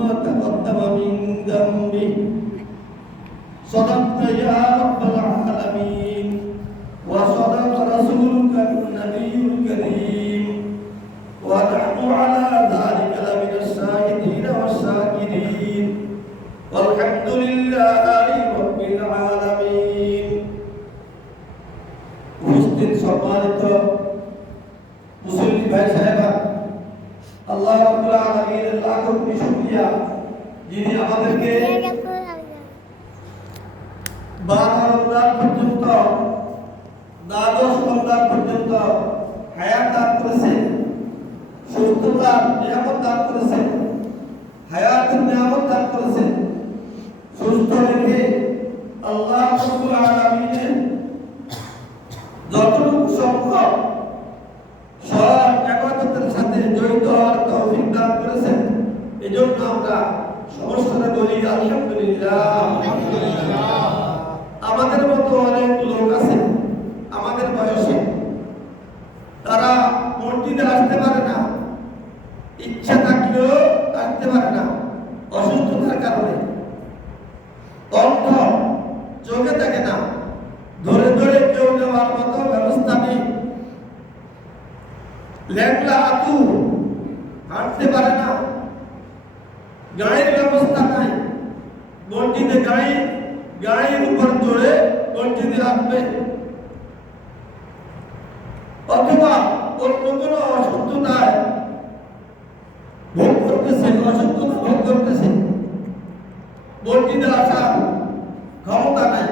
تقدم من ذنبه صدقت يا رب العالمين وصدق رسولك النبي الكريم আলমীর লাখ কোটি শুক্রিয়া যিনি আমাদেরকে বারো রমজান পর্যন্ত দ্বাদশ রমজান পর্যন্ত হায়াত দান করেছেন যতটুকু সম্ভব এজন্য আমরা সমস্যাটা বলি আলহামদুলিল্লাহ। আমাদের মতো অনেক লোক আছে আমাদের বয়সে করতেছে অসুস্থ ভোগ করতেছে। বঞ্চিত আসার ক্ষমতা নাই।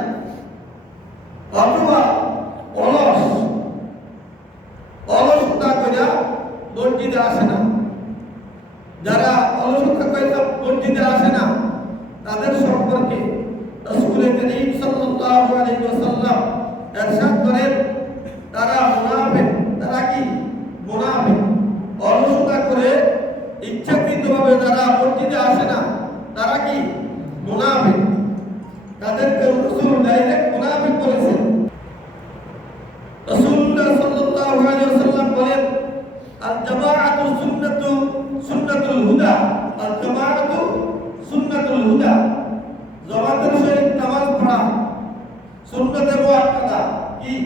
सुरू करते वो आपका था कि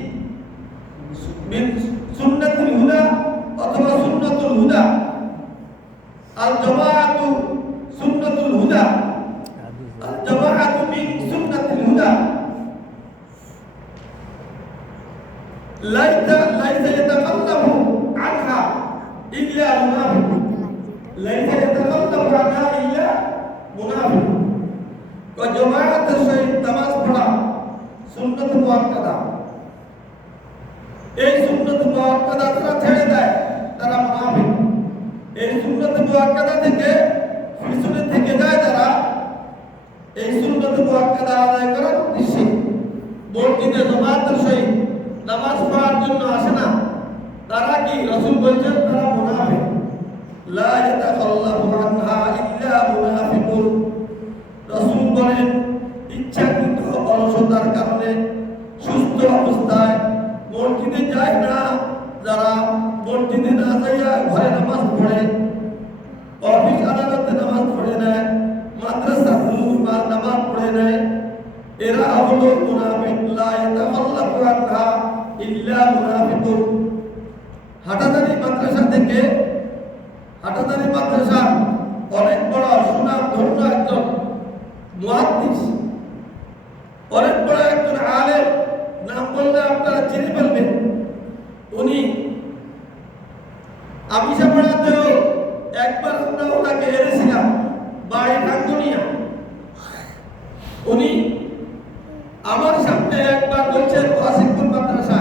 উনি আমার সামনে একবার বলছেন ওয়াসিকুল মাদ্রাসা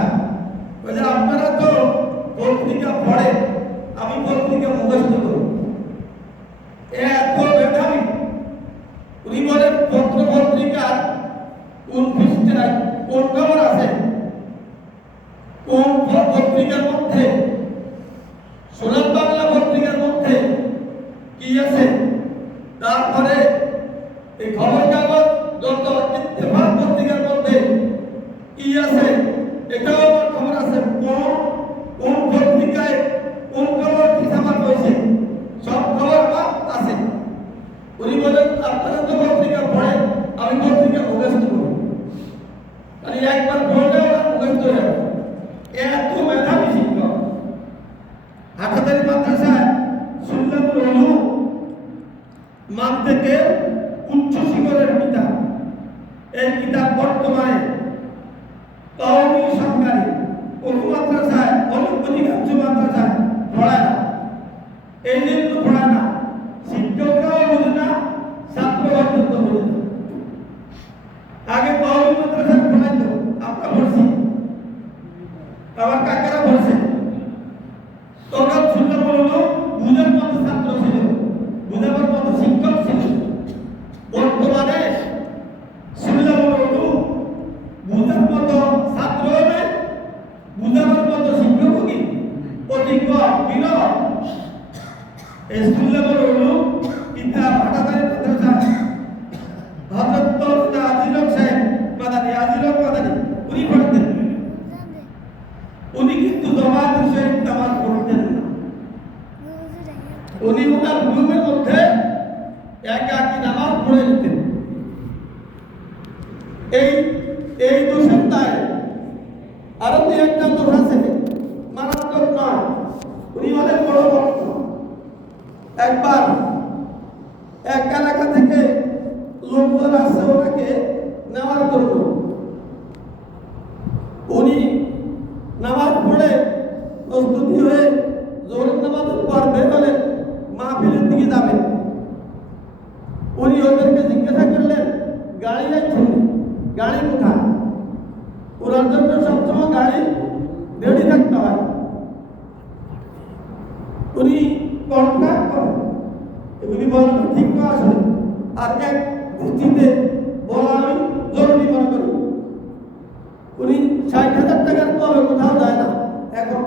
কন্ট্রাক্ট করে। এগুলি বলাটা ঠিক না আসলে। আর এক ভিত্তিতে বলা আমি জরুরি মনে করি। উনি ষাট হাজার টাকার কবে কোথাও যায় না। এখন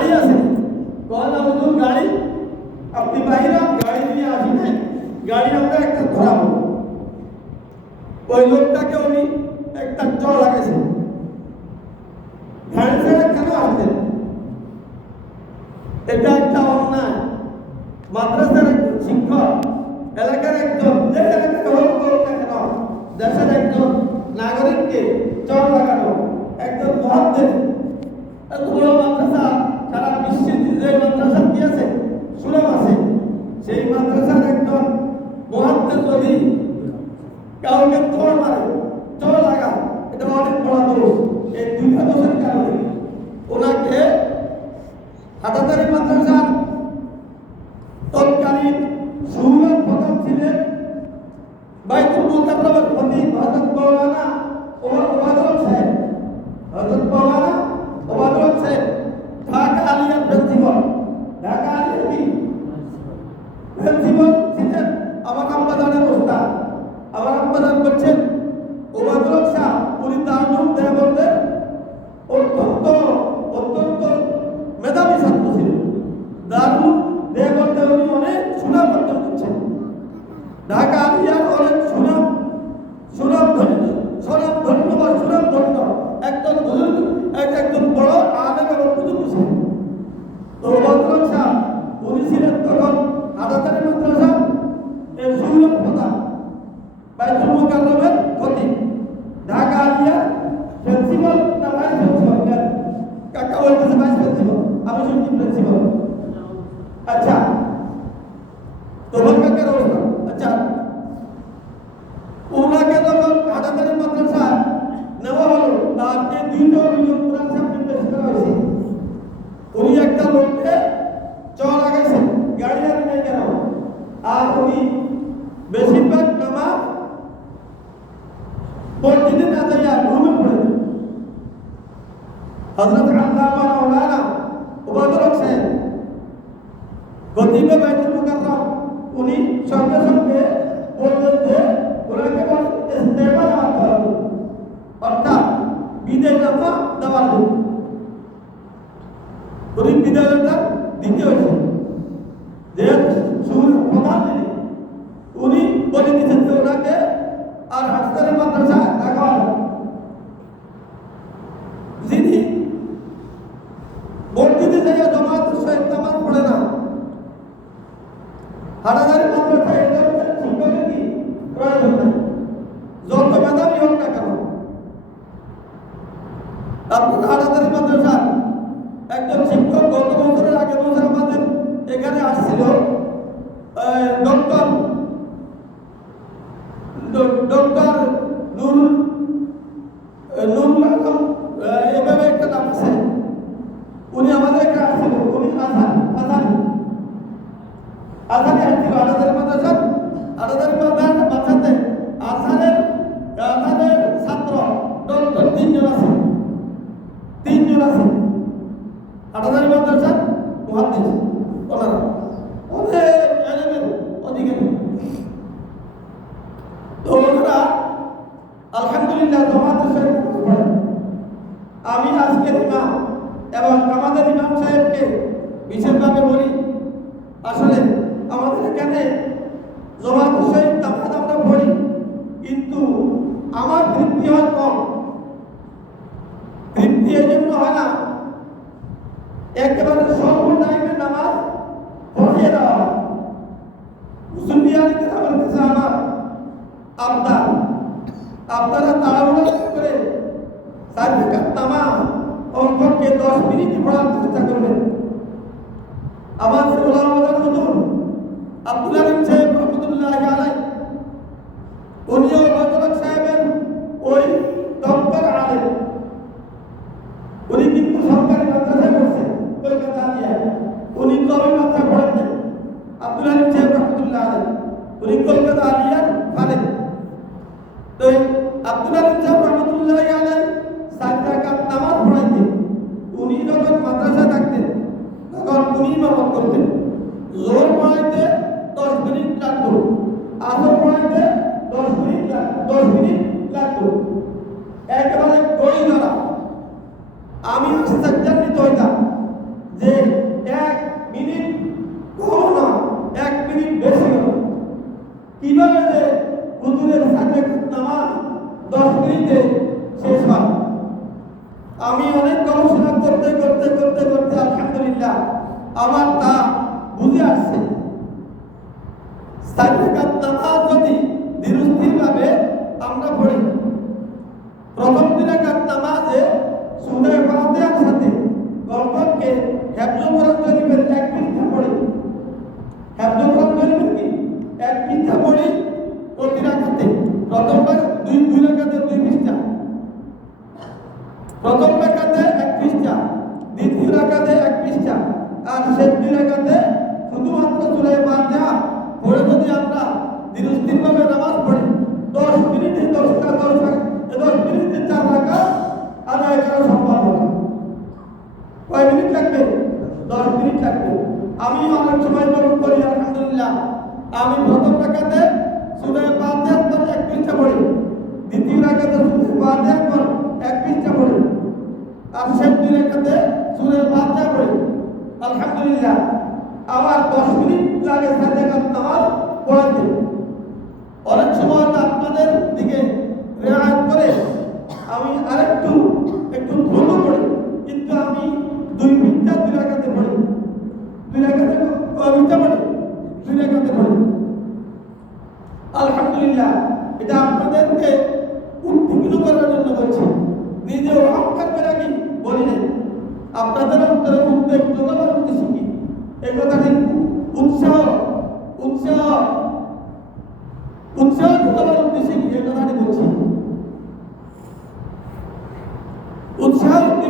গাড়ি আসেনি কল হুজুর গাড়ি? আপনি বাহিরা গাড়ি নিয়ে আসবেন হ্যাঁ? গাড়ি আমরা একটা ধরাবো। ওই লোকটাকে উনি একটা চ লাগাইছেন ভ্যান ছেড়ে কেন আসতেন এটা একটা অন্যায়। মাদ্রাসার একজন শিক্ষক, এলাকার একজন যে এলাকাতে হোক কেন? দেশের একজন নাগরিককে চর লাগানো, একজন মহাদেশ baik itu bukan berarti Hazrat Maulana, orang Hazrat saya, Hazrat Deus. Abdullah আলিম সাহেব রহমতুল্লাহ আলাই উনিও আমার তার আমি অনেক সময় নরম করি, আলহামদুলিল্লাহ। আমি প্রথম রাখাতে সুরে পাতে এক পৃষ্ঠা পড়ি। দ্বিতীয় রাখাতে সুরে পাতে পর এক পৃষ্ঠা পড়ি। আর শেষ দুই রাখাতে সুরে পাতে পড়ি। আলহামদুলিল্লাহ। আমার দশ মিনিট লাগে সাথে নামাজ পড়াতে। অনেক সময় আপনাদের দিকে রেহায়ত করে আমি আর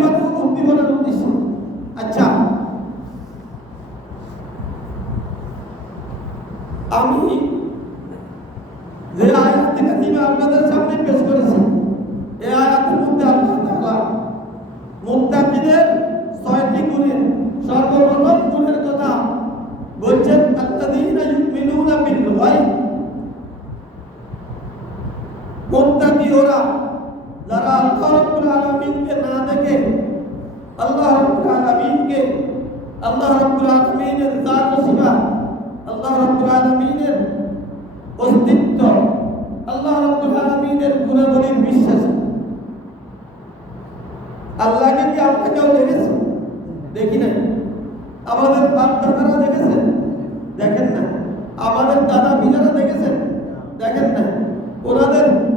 শুধুমাত্র আমাদের বাপ দাদারা দেখেছেন? দেখেন না। আমাদের দাদা বিদারা দেখেছেন? দেখেন না। ওনাদের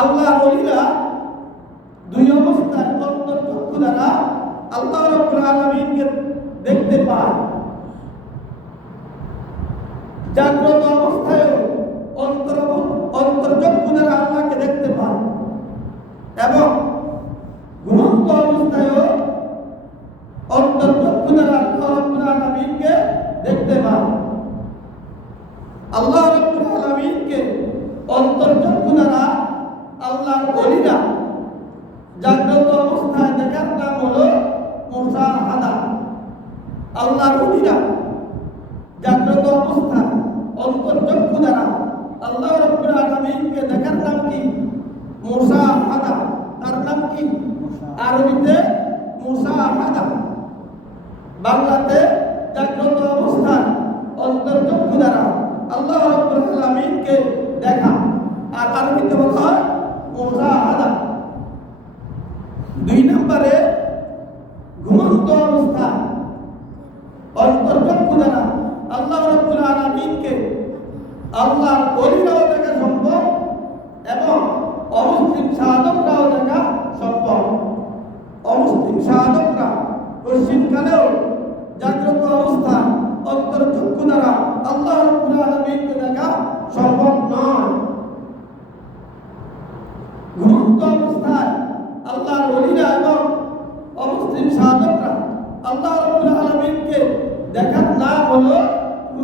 আল্লাহ নবীরা দুই অবস্থায় অন্তর্ভুক্ত দ্বারা আল্লাহ রব্বুল আলামিনকে দেখতে পায়। জাগ্রত অবস্থায় অন্তর অন্তর্চক্ষু দ্বারা আল্লাহকে দেখতে পায়। এবং আরবিতে মুসাহাদা বাংলাতে জাগ্রত অবস্থান অন্তর্চক্ষু দ্বারা আল্লাহ রাব্বুল আলামিনকে দেখা। আর আরবিতে বলা হয় মুসাহাদা দুই নম্বরে ঘুমন্ত অবস্থা অন্তর্চক্ষু দ্বারা আল্লাহ রাব্বুল আলামিনকে আল্লাহর অলিরা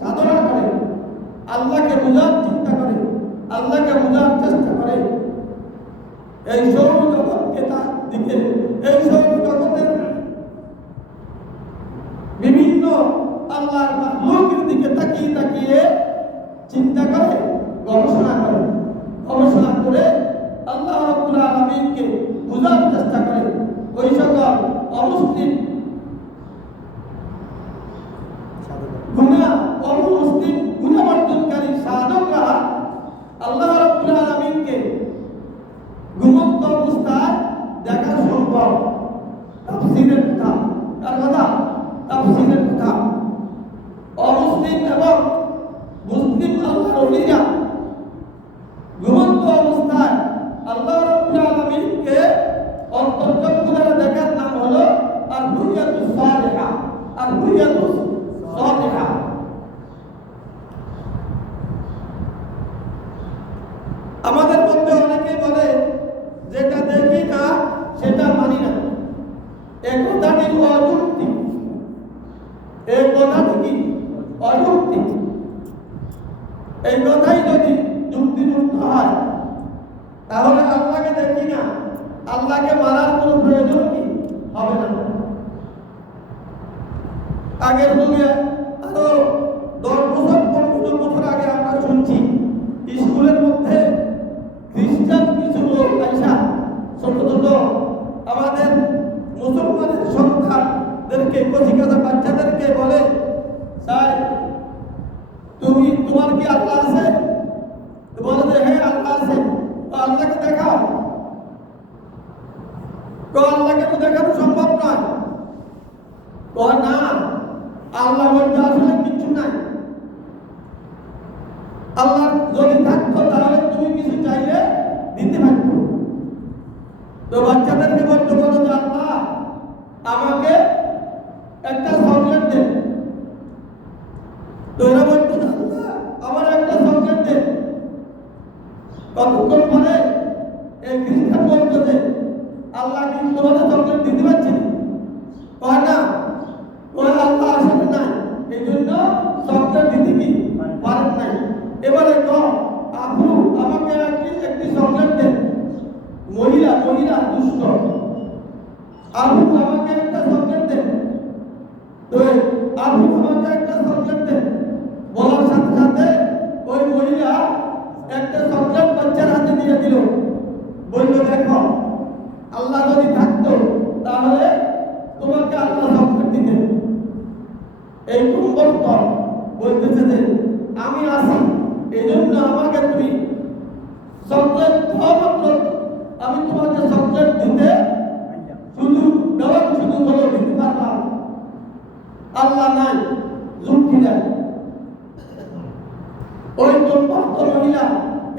সাধনা করে, আল্লাহকে বোঝার চিন্তা করে, আল্লাহকে বোঝার চেষ্টা করে। এই সৌরজগৎকে তার দিকে, এই সৌরজগতের বিভিন্ন আল্লাহর মাহমুকের দিকে তাকিয়ে তাকিয়ে চিন্তা করে, গবেষণা করে গবেষণা করে আল্লাহ রবুল্লা আলমীকে বোঝার চেষ্টা করে। ওই সকল অমুসলিম অযুক্তি এই কথাটি কি অযুক্তি এই কথাই যদি যুক্তিযুক্ত হয়, তাহলে আল্লাহকে দেখি না। আল্লাহকে মারার কোনো প্রয়োজন কি? হবে না। আগের যুগে আরও যদি থাকতো, তাহলে তুমি কিছু চাইলে দিতে পারতো। তো বাচ্চাদেরকে বলতে বলো যে, আল্লাহ, আমাকে একটা কর বলতেছে যে, আমি আসি এই জন্য আমাকে তুমি চকলেট খাওয়া আমি তোমাকে চকলেট দিতে শুধু দেওয়ার শুধু বলে দিতে পারলাম। আল্লাহ নাই, যুক্তি নাই। ওই দম্পত্য মহিলা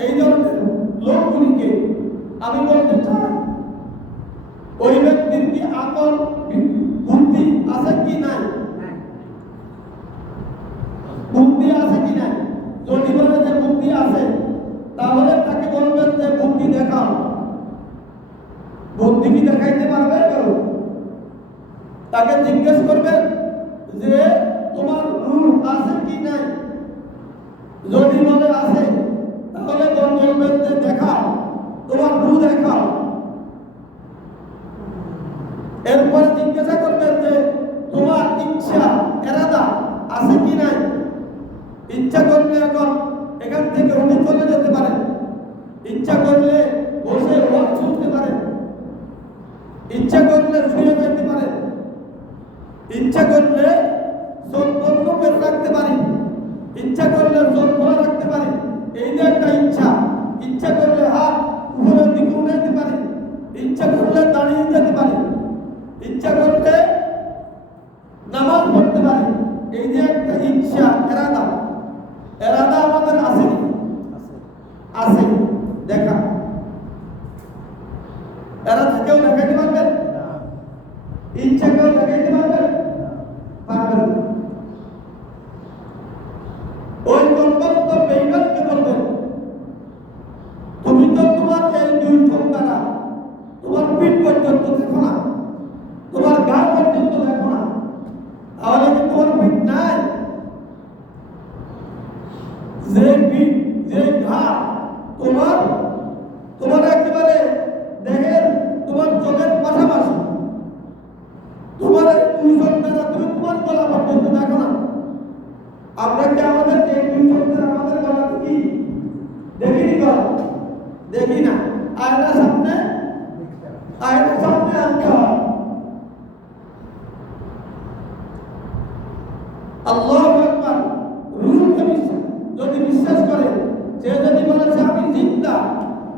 এই ধরনের লোকগুলিকে আমি বলতে চাই, ওই ব্যক্তির কি আকল, বুদ্ধি আছে কি নাই? বুদ্ধি আছে কি নাই? যদি বলে যে বুদ্ধি আছে, তাহলে তাকে বলবেন যে বুদ্ধি দেখাও। বুদ্ধি কি দেখাইতে পারবে কেউ? তাকে জিজ্ঞেস করবেন যে, তোমার রূপ আছে কি নাই? যদি বলে আছে, তাহলে বলবেন যে, দেখাও, তোমার রু দেখাও। এরপরে জিজ্ঞাসা ইচ্ছা आज के उन्हें कहते कर इन चक्कर उन्हें कहते कर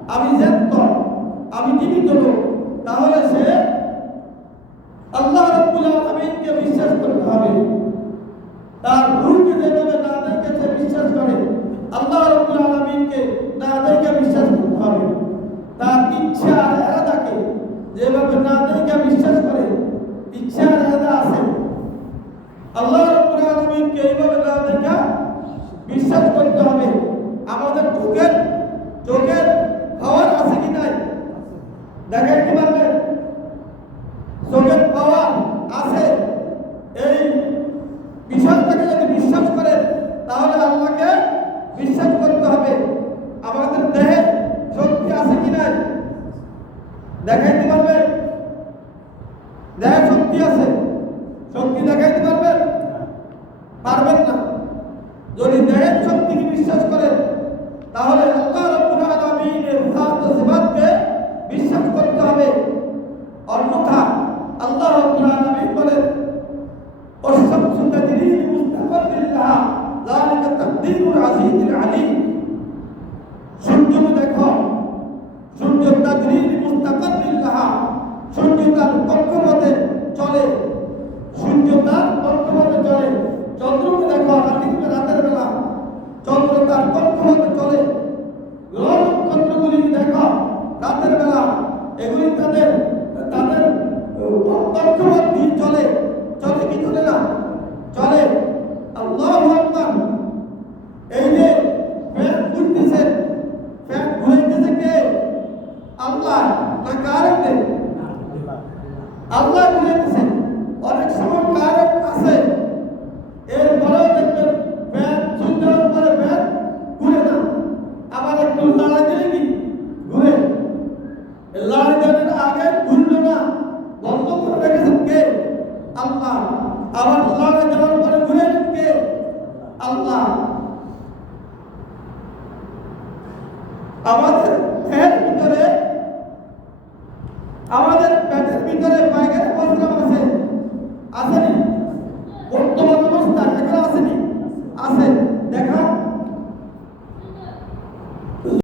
আমি জানি দেখাইতে পারবেন দেহ শক্তি আছে শক্তি দেখাইতে পারবেন পারবেন না যদি দেহের শক্তিকে বিশ্বাস করেন তাহলে আল্লাহ রাব্বুল আলামিনের জাত ও সিফাতকে বিশ্বাস করতে হবে অন্যথা আল্লাহ রাব্বুল আলামিন বলেন والشمس تجري لمستقر لها ذلك تقدير العزيز العليم সূর্য দেখো সূর্য মুস্তাকাবিল সূর্য চলে। সূর্য তার কক্ষপথে চলে। চন্দ্রকে দেখো রাত্রিকে রাতের বেলা। চন্দ্র তার চলে। গ্রহ নক্ষত্রগুলি দেখো, রাতের বেলা। এগুলি তাদের তাদের কক্ষপথ